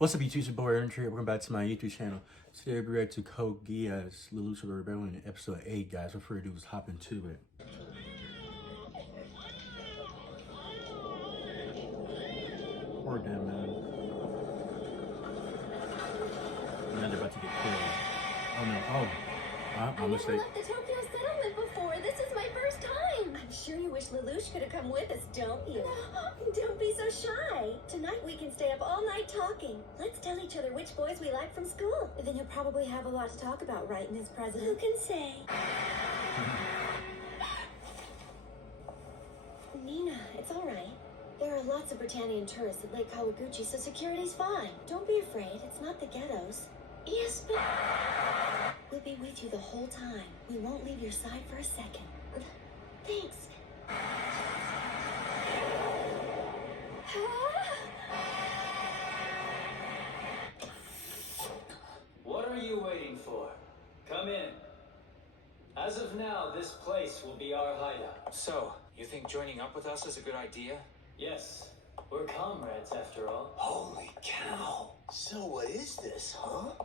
What's up, YouTube? It's your boy Entry. Welcome back to my YouTube channel. Today we're ready to Geass, Lelouch of the Rebellion, episode 8, guys. What we're gonna do is hop into it. Poor damn man. Now they're about to get killed. Oh no! My mistake. I've never left the Tokyo settlement before. This is my first time. I'm sure you wish Lelouch could have come with us, don't you? Don't be so shy. Tonight we can stay up all night talking. Let's tell each other which boys we like from school. Then you'll probably have a lot to talk about, right, Ms. President? Who can say? Nina, it's all right. There are lots of Britannian tourists at Lake Kawaguchi, so security's fine. Don't be afraid. It's not the ghettos. Yes, but we'll be with you the whole time. We won't leave your side for a second. Thanks. What are you waiting for? Come in. As of now, this place will be our hideout. So, you think joining up with us is a good idea? Yes, we're comrades after all. Holy cow! So what is this, huh?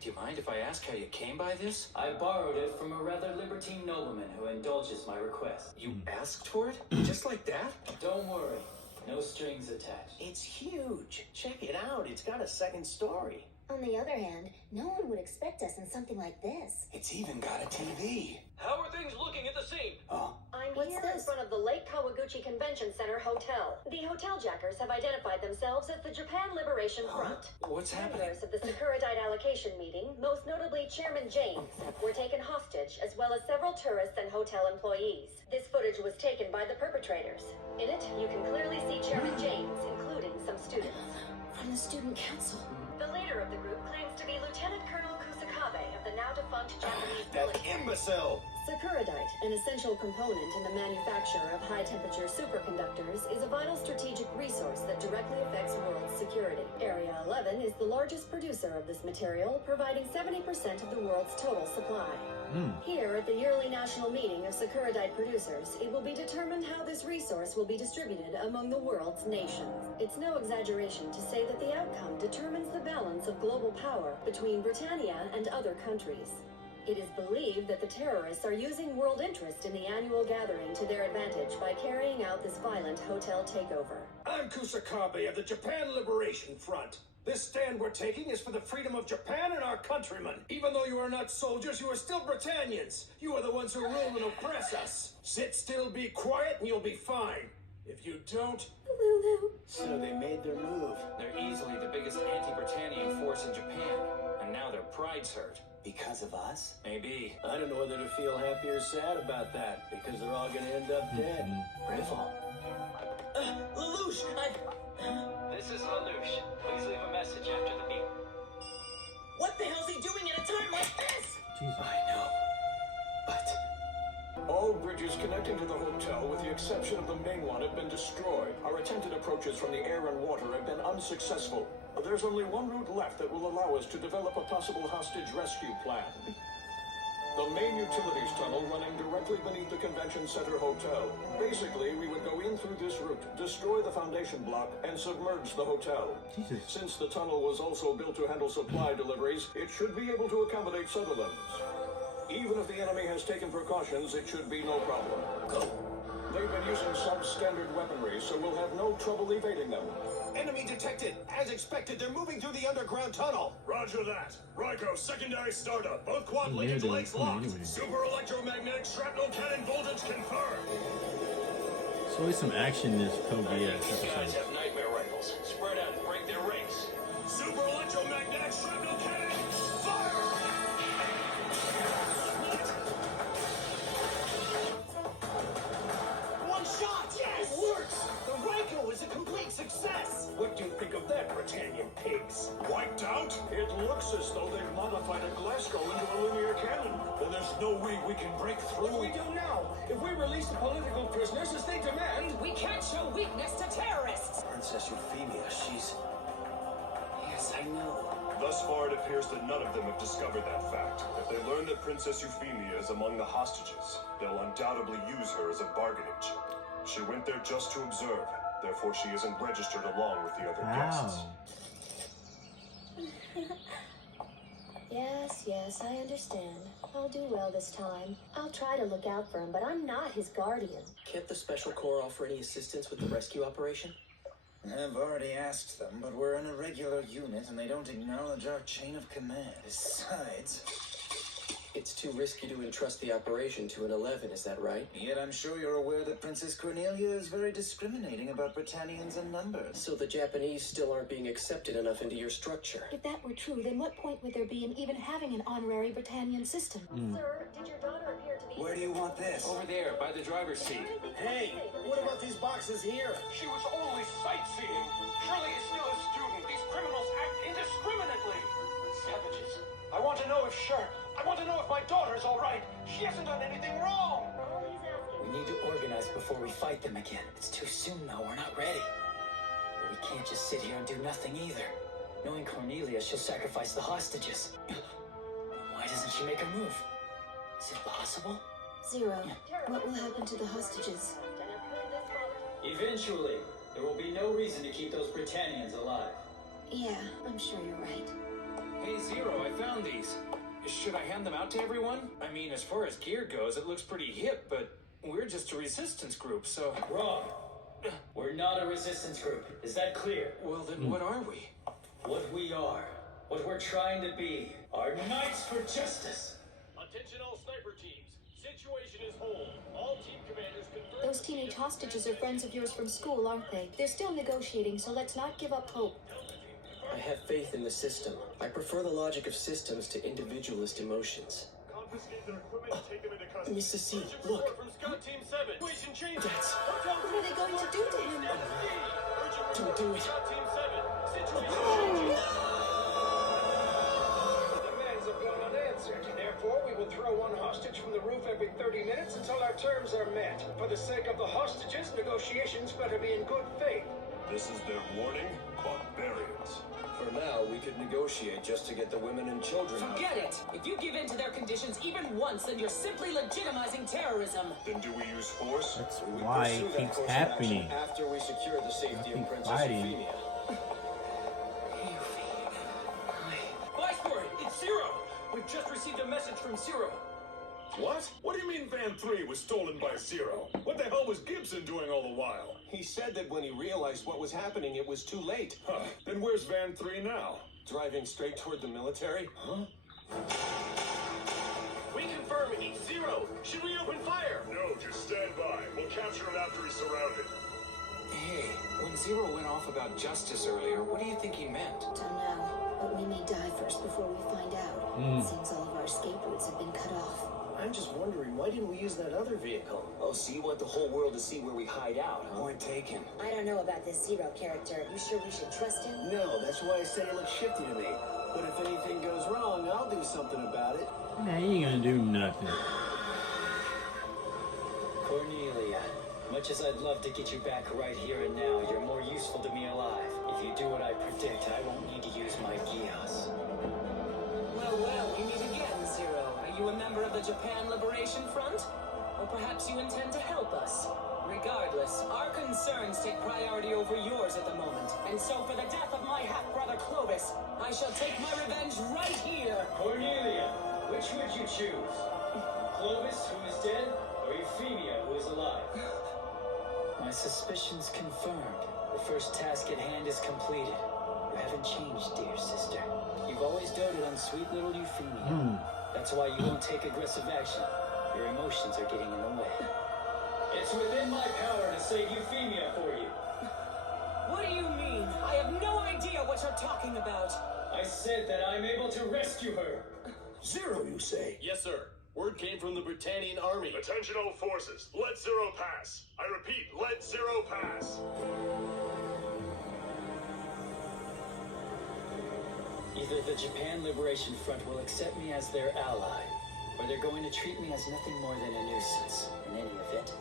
Do you mind if I ask how you came by this? I borrowed it from a rather libertine nobleman who indulges my request. You asked for it? Just like that? Don't worry, no strings attached. It's huge. Check it out. It's got a second story. On the other hand, no one would expect us in something like this. It's even got a TV. How are things looking at the scene? I'm What's here this? In front of the Lake Kawaguchi Convention Center Hotel. The hotel jackers have identified themselves as the Japan Liberation Front. What's happening? Members of the Sakuradite allocation meeting, most notably Chairman James, were taken hostage, as well as several tourists and hotel employees. This footage was taken by the perpetrators. In it, you can clearly see Chairman James, including some students. from the student council. The leader of the group claims to be Lieutenant Colonel Kusakabe of the now-defunct Japanese That military. imbecile! Sakuradite, an essential component in the manufacture of high-temperature superconductors, is a vital strategic resource that directly affects world security. Area 11 is the largest producer of this material, providing 70% of the world's total supply. Here, at the yearly national meeting of Sakuradite producers, it will be determined how this resource will be distributed among the world's nations. It's no exaggeration to say that the outcome determines the balance of global power between Britannia and other countries. It is believed that the terrorists are using world interest in the annual gathering to their advantage by carrying out this violent hotel takeover. I'm Kusakabe of the Japan Liberation Front. This stand we're taking is for the freedom of Japan and our countrymen. Even though you are not soldiers, you are still Britannians. You are the ones who rule and oppress us. Sit still, be quiet, and you'll be fine. If you don't... Lulu. So they made their move. They're easily the biggest anti-Britannian force in Japan, and now their pride's hurt. Because of us? Maybe. I don't know whether to feel happy or sad about that, because they're all gonna end up dead. Riffle. Lelouch, This is Lelouch. Please leave a message after the beep. What the hell's he doing at a time like this? Jesus. I know, but... All bridges connecting to the hotel, with the exception of the main one, have been destroyed. Our attempted approaches from the air and water have been unsuccessful. There's only one route left that will allow us to develop a possible hostage rescue plan. The main utilities tunnel running directly beneath the convention center hotel. Basically, we would go in through this route, destroy the foundation block, and submerge the hotel. Jesus. Since the tunnel was also built to handle supply deliveries, it should be able to accommodate Sutherlands. Even if the enemy has taken precautions, it should be no problem. Go. They've been using substandard weaponry, so we'll have no trouble evading them. Enemy detected! As expected, they're moving through the underground tunnel! Roger that. Ryko, secondary startup. Both quad Yeah, linkage they're legs coming locked. anyway. Super electromagnetic shrapnel cannon voltage confirmed. So there's some action in this Geass These guys episode. have nightmare rifles. Spread out and break their ranks. Super electromagnetic shrapnel cannon, fire! One shot! Yes! It works! The Ryko is a complete success! What do you think of that, Britannian pigs? Wiped out? It looks as though they've modified a Glasgow into a linear cannon. Then there's no way we can break through. What do we do now? If we release the political prisoners as they demand, We can't show weakness to terrorists! Princess Euphemia, she's... Yes, I know. Thus far, it appears that none of them have discovered that fact. If they learn that Princess Euphemia is among the hostages, they'll undoubtedly use her as a bargaining chip. She went there just to observe, therefore she isn't registered along with the other guests. Wow. Yes, I understand. I'll do well this time. I'll try to look out for him, but I'm not his guardian. Can't the Special Corps offer any assistance with the rescue operation? I've already asked them, but we're an irregular unit and they don't acknowledge our chain of command. Besides, It's too risky to entrust the operation to an 11, is that right? yet I'm sure you're aware that Princess Cornelia is very discriminating about Britannians and numbers. So the Japanese still aren't being accepted enough into your structure. If that were true, then what point would there be in even having an honorary Britannian system? Sir, did your daughter appear to be... Where do you want this? Over there, by the driver's seat. Hey, what about these boxes here? She was only sightseeing. Shirley is still a student. These criminals act indiscriminately. Savages. I want to know if I want to know if my daughter's all right. She hasn't done anything wrong. All he's asking... We need to organize before we fight them again. It's too soon though, we're not ready. But we can't just sit here and do nothing either. Knowing Cornelia, she'll sacrifice the hostages. Why doesn't she make a move? Is it possible? Zero. What will happen to the hostages? Eventually, there will be no reason to keep those Britannians alive. Yeah, I'm sure you're right. Hey, Zero, I found these. Should I hand them out to everyone? I mean, as far as gear goes, it looks pretty hip, but we're just a resistance group, so... Wrong. We're not a resistance group. Is that clear? Well, then what are we? What we are, what we're trying to be, are knights for justice. Attention all sniper teams. Situation is hold. All team commanders confirm... Those teenage hostages are friends of yours from school, aren't they? They're still negotiating, so let's not give up hope. I have faith in the system. I prefer the logic of systems to individualist emotions. Confiscate their equipment and take them into custody. Mr. C, look. From Scout Team 7. Situation change. That's... What are they going to do to him? Don't do it. Scout Team 7. Situation change. The demands have gone unanswered. Therefore, we will throw one hostage from the roof every 30 minutes until our terms are met. For the sake of the hostages, negotiations better be in good faith. This is their warning, barbarians. For now, we could negotiate just to get the women and children out. Forget it! If you give in to their conditions even once, then you're simply legitimizing terrorism. Then do we use force? That's We why pursue it that keeps course of action happening. after we secure the safety keep of Princess fighting. Euphemia. Vice Lord, it's Zero. We've just received a message from Zero. What? What do you mean Van 3 was stolen by Zero? What the hell was Gibson doing all the while? He said that when he realized what was happening, it was too late. Huh. Then where's Van 3 now? Driving straight toward the military? Huh? We confirm it's Zero. Should we open fire? No, just stand by. We'll capture him after he's surrounded. Hey, when Zero went off about justice earlier, what do you think he meant? Don't know, but we may die first before we find out. It seems all of our escape routes have been cut off. I'm just wondering, why didn't we use that other vehicle? Oh, so you want the whole world to see where we hide out, huh? Point taken. I don't know about this Zero character. You sure we should trust him? No, that's why I said he looked shifty to me. But if anything goes wrong, I'll do something about it. Man, you ain't gonna do nothing. Cornelia, much as I'd love to get you back right here and now, you're more useful to me alive. If you do what I predict, I won't need to use my Geass. Well, we meet again, Zero. Are you a member of the Japan Liberation Front? Or perhaps you intend to help us? Regardless, our concerns take priority over yours at the moment. And so for the death of my half-brother Clovis, I shall take my revenge right here. Cornelia, which would you choose? Clovis, who is dead, or Euphemia, who is alive? My suspicions confirmed. The first task at hand is completed. You haven't changed, dear sister. You've always doted on sweet little Euphemia. That's why you won't take aggressive action. Your emotions are getting in the way. It's within my power to save Euphemia for you. What do you mean? I have no idea what you're talking about. I said that I'm able to rescue her. Zero, you say? Yes, sir. Word came from the Britannian army. Attention all forces. Let Zero pass. I repeat, let Zero pass. Either the Japan Liberation Front will accept me as their ally, or they're going to treat me as nothing more than a nuisance. In any event,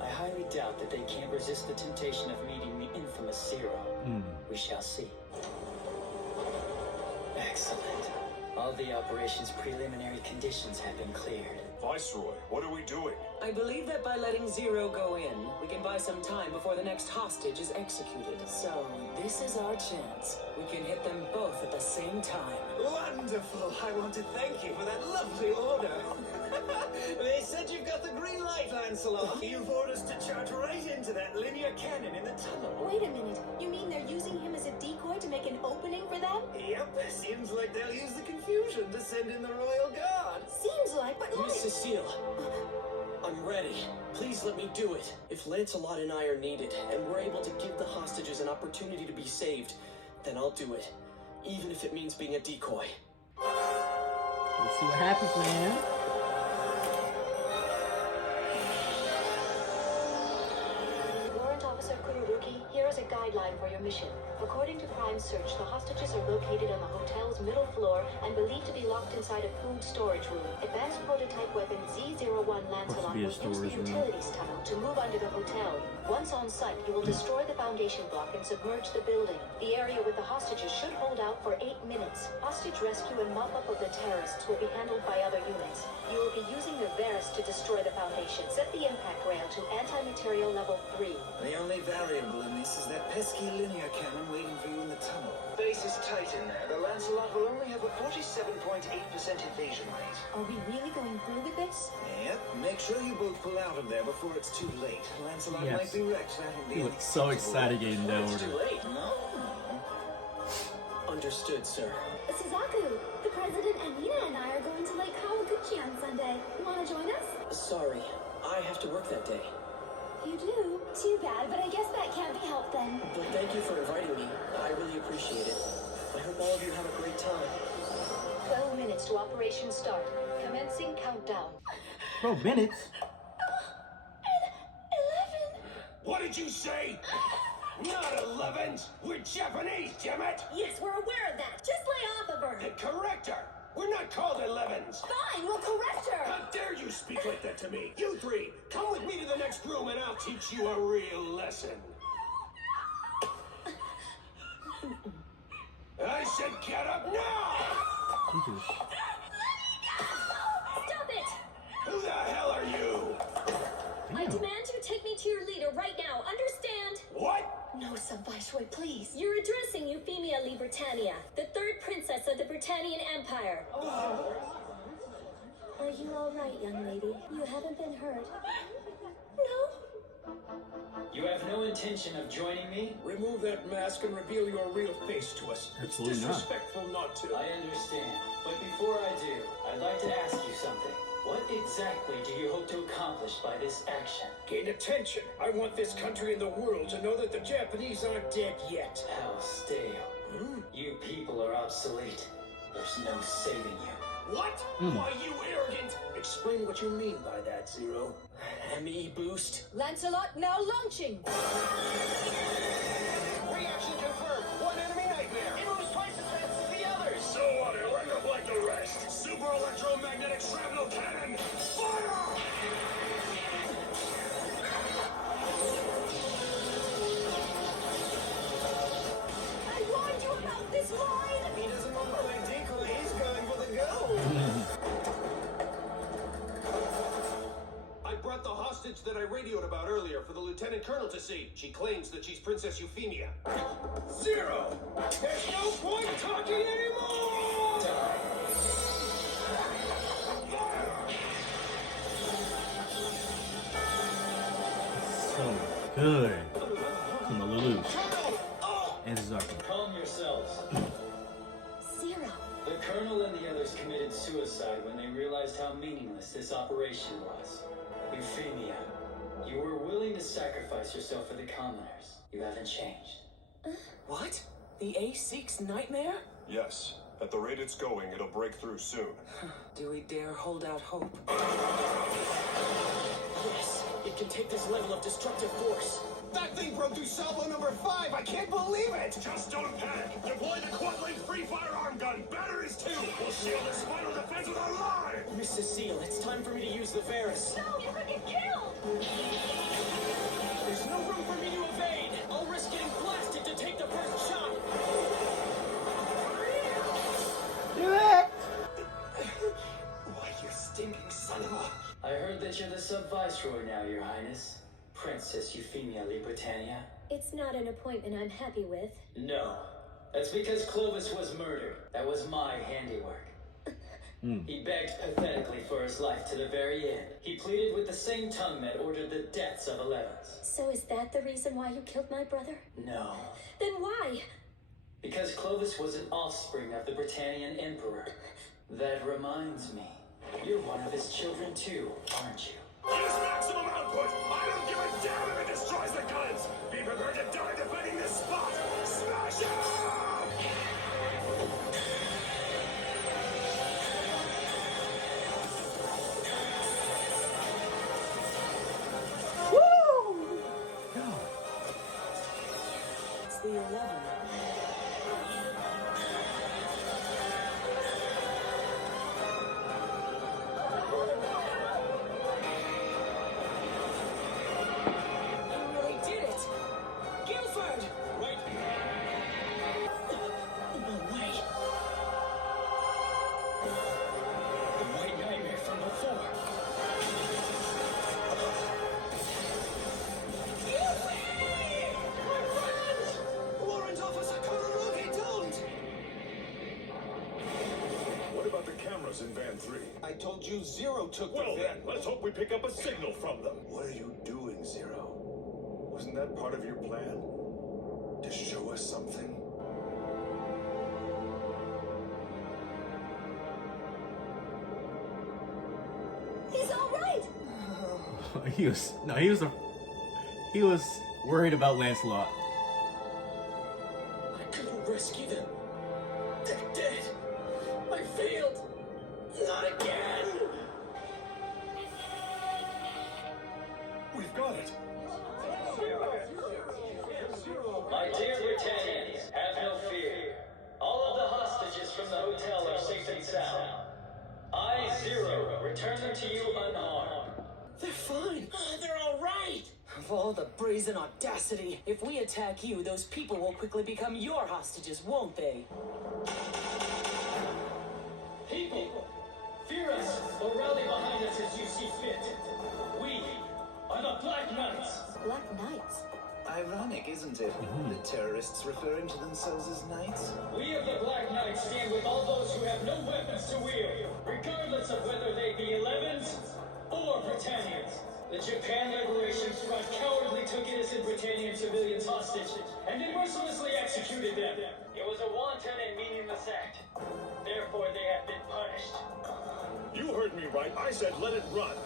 I highly doubt that they can't resist the temptation of meeting the infamous Zero. We shall see. Excellent. All the operation's preliminary conditions have been cleared. Viceroy, what are we doing? I believe that by letting Zero go in, we can buy some time before the next hostage is executed. So, this is our chance. We can hit them both at the same time. Wonderful! I want to thank you for that lovely order. They said you've got the green light, Lancelot. You've orders to charge right into that linear cannon in the tunnel. Wait a minute. You mean they're using him as a decoy to make an opening for them? Yep, seems like they'll use the confusion to send in the royal guard. Seems like, but Miss Cecile, I'm ready. Please let me do it. If Lancelot and I are needed, and we're able to give the hostages an opportunity to be saved, then I'll do it. Even if it means being a decoy. Let's see what happens, man. Warrant Officer Kururuki, here is a guideline for your mission. According to Prime Search, the hostages are located on the hotel's middle floor and believed to be locked inside a food storage room. Advanced prototype weapon Z01 Lancelot will use the utilities tunnel to move under the hotel. Once on site, you will destroy the foundation block and submerge the building. The area with the hostages should hold out for 8 minutes. Hostage rescue and mop-up of the terrorists will be handled by other units. You will be using the Varus to destroy the foundation. Set the impact rail to anti-material level 3. The only variable in this is that pesky linear cannon waiting for you in the tunnel. Base is tight in there. The Lancelot will only have a 47.8% evasion rate. Are we really going through with this? Yep, make sure you both pull out of there before it's too late. Lancelot Yes. might be wrecked. That'll be He looks so excited getting that It's too order. late. No. Understood, sir. Suzaku, the President and Nina and I are going to Lake Kawaguchi on Sunday. Want to join us? Sorry, I have to work that day. You do? Too bad, but I guess that can't be helped then. But thank you for inviting me. I really appreciate it. I hope all of you have a great time. 12 minutes to operation start. Commencing countdown. 12 minutes? 11. What did you say? Not 11s! We're Japanese, damn it! Yes, we're aware of that. Just lay off of her. Then correct her! We're not called 11s! Fine, we'll correct her. How dare you speak like that to me? You three, come with me to the next room and I'll teach you a real lesson. I said get up now! Jesus. Stop it! Who the hell are you? I demand you take me to your leader right now. Understand? What? No, Sub-Viceroy, please. You're addressing Euphemia Libertania, the third princess of the Britannian Empire. Are you all right, young lady? You haven't been hurt. No? You have no intention of joining me? Remove that mask and reveal your real face to us. Absolutely It's not. disrespectful not to. I understand. But before I do, I'd like to ask you something. What exactly do you hope to accomplish by this action? Gain attention. I want this country and the world to know that the Japanese aren't dead yet. How stale. You people are obsolete. There's no saving you. What? Why, you arrogant! Explain what you mean by that, Zero. ME boost. Lancelot now launching. Reaction confirmed. One enemy nightmare. It moves twice as fast as the others. So what? It lined up like the rest. Super electromagnetic shrapnel cannon. Fire! I warned you about this line! He doesn't want to play decoy. He's going for the gold. I brought the hostage that I radioed about earlier for the Lieutenant Colonel to see. She claims that she's Princess Euphemia. Zero! There's no point talking anymore! So good. Come on, Lelouch. And Suzaku. Calm yourselves. Zero. The Colonel and the others committed suicide when they realized how meaningless this operation was. Euphemia, you were willing to sacrifice yourself for the commoners. You haven't changed. What? The A6 nightmare? Yes. At the rate it's going, it'll break through soon. Do we dare hold out hope? Yes, it can take this level of destructive force. That thing broke through salvo number 5! I can't believe it! Just don't panic. Deploy the quad-link free fire arm gun. Batteries too. We'll seal the spinal defense with our line. Miss Cecile, it's time for me to use the Varus. No, you're gonna get killed! There's no room for me to evade. I'll risk getting blasted to take the first shot. Do it! Viceroy now, Your Highness. Princess Euphemia Britannia. It's not an appointment I'm happy with. No. That's because Clovis was murdered. That was my handiwork. He begged pathetically for his life to the very end. He pleaded with the same tongue that ordered the deaths of 11s. So is that the reason why you killed my brother? No. Then why? Because Clovis was an offspring of the Britannian Emperor. That reminds me. You're one of his children too, aren't you? That is maximum output! I don't give a damn if it destroys the guns! Be prepared to die defending this spot! Smash it! It's the 11. You really did it! Guilford! Right. No way. The white nightmare from before. Warrant Officer Kororogi, don't! What about the cameras in Van 3? I told you Zero took Well the then, van. let's hope we pick up a signal from them. What are you doing, Zero? Wasn't that part of your plan? To show us something? He's all right. he was worried about Lancelot. I couldn't rescue them. They're dead. I failed. Not again. We've got it. My dear Britannians, have no fear. All of the hostages from the hotel are safe and sound. I, Zero, return them to you unharmed. They're fine. Oh, they're all right! Of all the brazen audacity, if we attack you, those people will quickly become your hostages, won't they? People, fear us or rally behind us as you see fit. We are the Black Knights. Black Knights. Ironic, isn't it? The terrorists referring to themselves as knights? We of the Black Knights stand with all those who have no weapons to wield, regardless of whether they be 11s or Britannians. The Japan Liberation Front cowardly took innocent Britannian civilians hostage and then mercilessly executed them. It was a wanton and meaningless act. Therefore, they have been punished. You heard me right. I said let it run.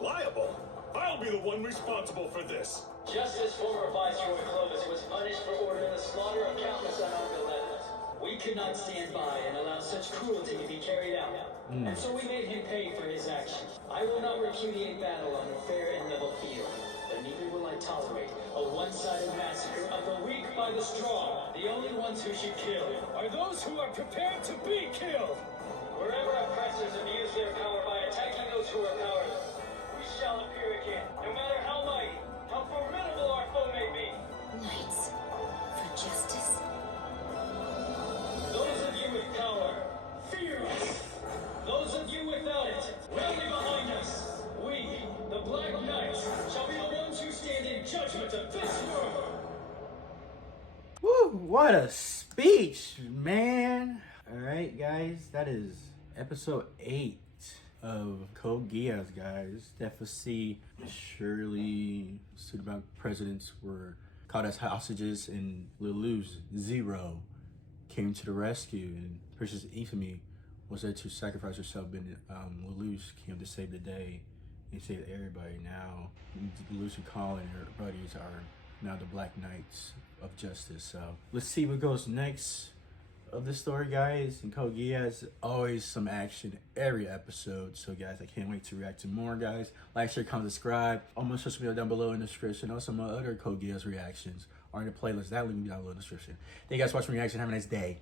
Liable? I'll be the one responsible for this. Just as former Viceroy Clovis was punished for ordering the slaughter of countless unarmed 11s, we could not stand by and allow such cruelty to be carried out. And so we made him pay for his actions. I will not repudiate battle on a fair and level field, but neither will I tolerate a one-sided massacre of the weak by the strong. The only ones who should kill are those who are prepared to be killed. Wherever oppressors abuse their power by attacking those who are powerless, we shall appear again, no matter how mighty, how formidable our foe may be. Knights for justice. Those of you with power, fear us. Those of you without it, rally behind us. We, the Black Knights, shall be the ones who stand in judgment of this world. Woo! What a speech, man! Alright, guys, that is episode 8 of Code Geass, guys. Definitely Shirley, student presidents were caught as hostages, and Lelouch, Zero, came to the rescue, and Princess Euphemia was there to sacrifice herself, but Lelouch came to save the day and save everybody. Now, Lelouch and Colin and her buddies are now the Black Knights of Justice. So let's see what goes next of the story, guys. And Code Geass, always some action every episode. So guys, I can't wait to react to more, guys. Like, share, comment, subscribe. All my social media down below in the description. Also, my other Code Geass reactions are in the playlist. That link will be down below in the description. Thank you guys for watching my reaction. Have a nice day.